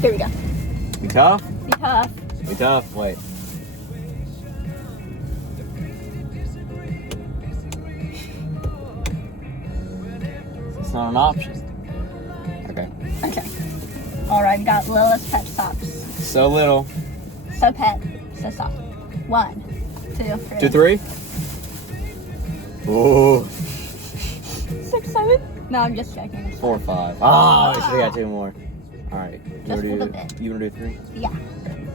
Here we go. Be tough? Be tough. Be tough. Wait. It's not an option. Okay. Okay. Alright, we got Lilith's Pet Stops. So little. So pet. So soft. 1, 2, 3. 2, 3. Ooh. 6, 7. No, I'm just joking. 4, 5. Oh, I should have got 2 more. Alright. Just a little bit. You want to do 3? Yeah.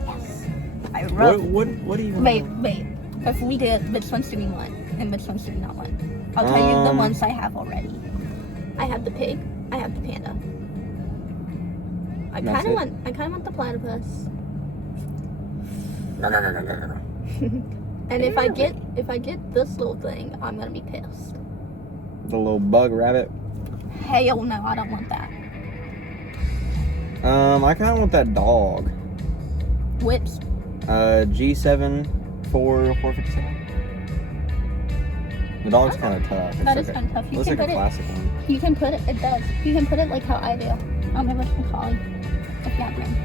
Yes. I wrote. What do you want? Wait. If we did which ones do we want and which ones do we not want? I'll tell you the ones I have already. I have the pig. I have the panda. I kind of want the platypus. No. And if I get this little thing, I'm gonna be pissed. The little bug rabbit. Hell no, I don't want that. I kind of want that dog. Which? G7 457. The dog's kind of tough. That is kind of tough. It looks like a classic one. You can put it. It does. You can put it like how I do. On my little collie. If you have room.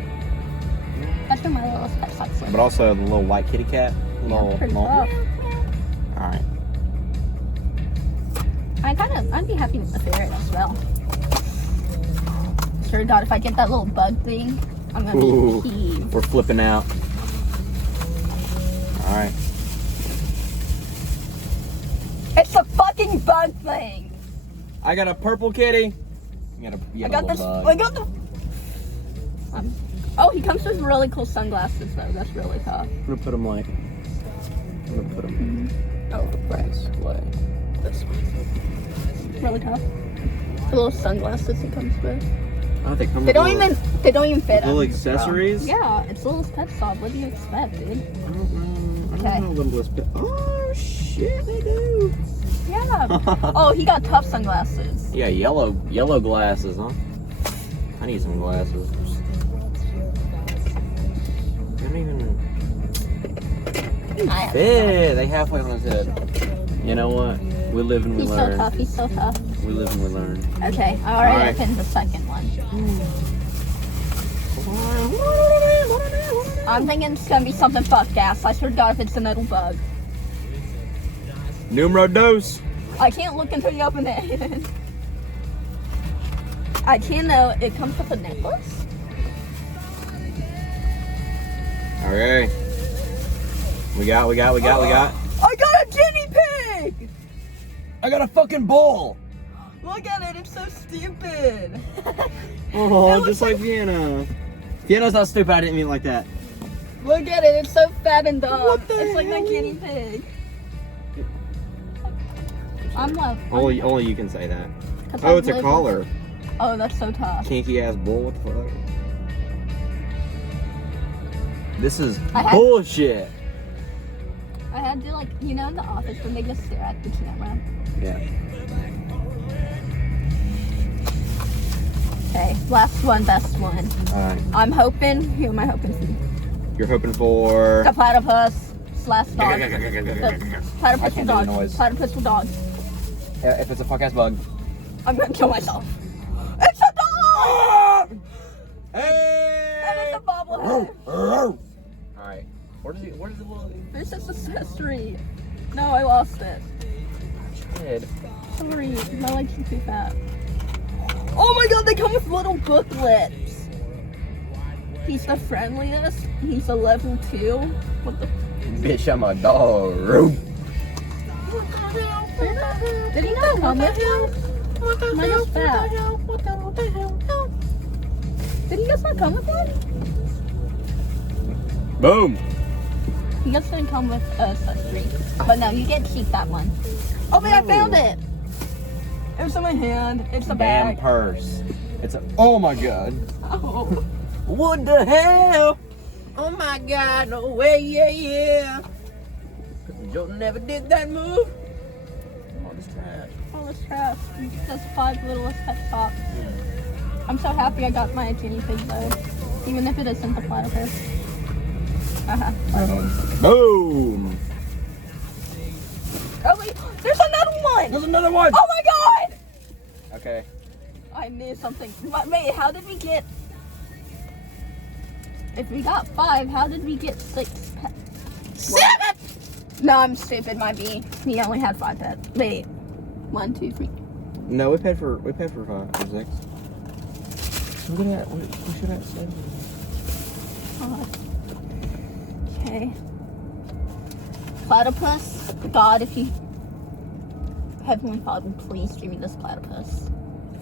That's where my little pet socks live. But also the little white kitty cat. Pretty tough. Alright. I'd be happy with the ferret as well. Sure God, if I get that little bug thing, I'm gonna be peeved. We're flipping out. Alright. It's a fucking bug thing! I got a purple kitty. I got the... oh, he comes with really cool sunglasses though. That's really tough. I'm gonna put them like... Oh, right. This way. This one. Really tough. The little sunglasses he comes with. Oh, they come They with don't even fit little him. accessories? Yeah, it's Littlest Pet Stop. What do you expect, dude? I don't know Littlest Pet. Oh shit, they do. Yeah. Oh, he got tough sunglasses. Yeah, yellow glasses, huh? I need some glasses. They don't even fit. They halfway on his head. You know what? We live and we learn. He's so tough. We live and we learn. Okay, I already opened the second one. I'm thinking it's gonna be something fuck gas. I swear to God if it's a little bug. Numero dos. I can't look until you open it. I can though. It comes with a necklace. Okay. We got. I got a guinea pig! I got a fucking bull. Look at it, it's so stupid. Oh, just like Vienna. Vienna's not stupid, I didn't mean it like that. Look at it, it's so fat and dumb. What the It's like hell? that guinea pig. I'm love. Only you can say that. Oh, it's a collar. Oh, that's so tough. Kinky ass bull, what the fuck? This is I had- bullshit. I had to like, in the office when they just stare at the camera. Yeah. Okay, last one, best one. Alright. I'm hoping, who am I hoping for? You're hoping for... The platypus slash dog. The platypus I can't do the dog. noise. Platypus with dog. If it's a fuck ass bug. I'm gonna kill myself. It's a dog! Hey! And it's a bobblehead. Alright. Where's the little... There's this accessory. No, I lost it. Kid. Sorry, my legs are too fat. Oh my God, they come with little booklets. He's the friendliest. He's a level 2. What the? Bitch, I'm a dog. Did he not come with one? Mine is fat. Did he just not come with one? Boom. He just didn't come with a accessory. But no, you get to keep that one. Oh wait, I found it. It was in my hand. It's a Damn bag. purse. It's a... Oh my God. Oh. What the hell? Oh my God, no way, yeah. Joe never did that move. Oh, this trash. Oh, it's trash. That's 5 Littlest Pet Stop. I'm so happy I got my guinea pig though. Even if it isn't the platypus. Boom. Oh wait, there's another one! There's another one. Oh my God! Okay. I knew something. Wait, how did we get... If we got 5, how did we get 6 pets? 7! No, I'm stupid. My B. He only had 5 pets. Wait. 1, 2, 3. No, we paid for 5 or 6. Look at that. We should have 7. Okay. Platypus. God, if you... Heavenly Father, please give me this platypus.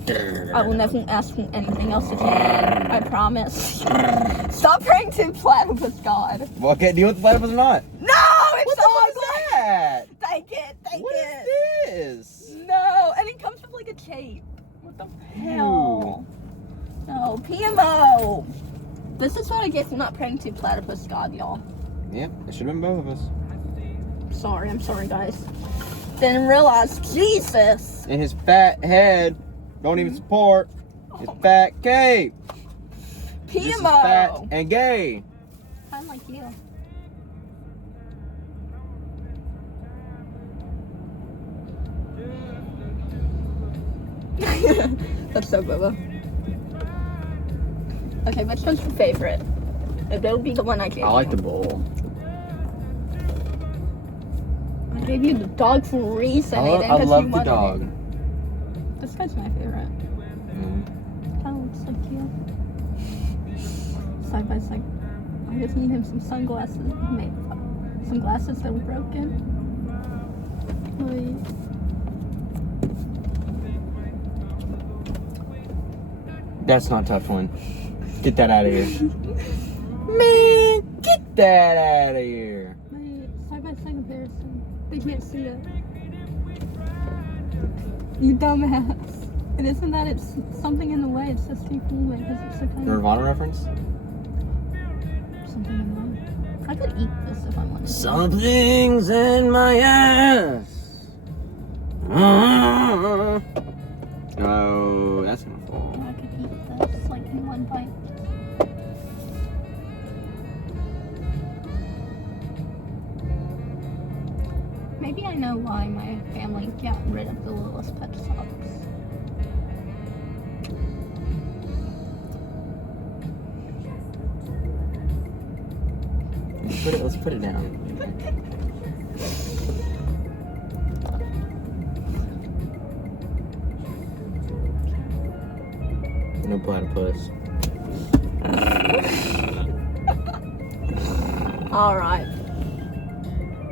I will never ask for anything else again. I promise. Stop praying to platypus, God. Well, okay, do you want the platypus or not? No! It's What the fuck is that? Take it. What is this? No, and it comes with like a cape. What the hell? No, PMO. This is what I get for not praying to platypus God, y'all. Yep, it should have been both of us. I'm sorry, guys. Didn't realize, Jesus. And his fat head don't even support his fat cape. This is fat PMO. and gay. Kind of like you. That's so Bubba. Okay, which one's your favorite? It'll be the one I gave I like you. the bowl. I gave you the dog for a reason. I Aiden, 'cause love you the wanted dog. it. This guy's my favorite. Kind of looks like you. Side by side. I just need him some sunglasses. Some glasses that were broken. Wait. That's not a tough one. Get that out of here. Man, get that out of here. Wait, side by side comparison. They can't see it. You dumbass. And isn't that it's something in the way? It's just too cool because it's so kind of Nirvana reference? something in the way. I could eat this if I wanted to. Something's in my ass. Oh, that's gonna fall. I could eat this like in one bite. Maybe I know why my family got rid of the littlest pet shops. Let's put it down. No platypus. All right.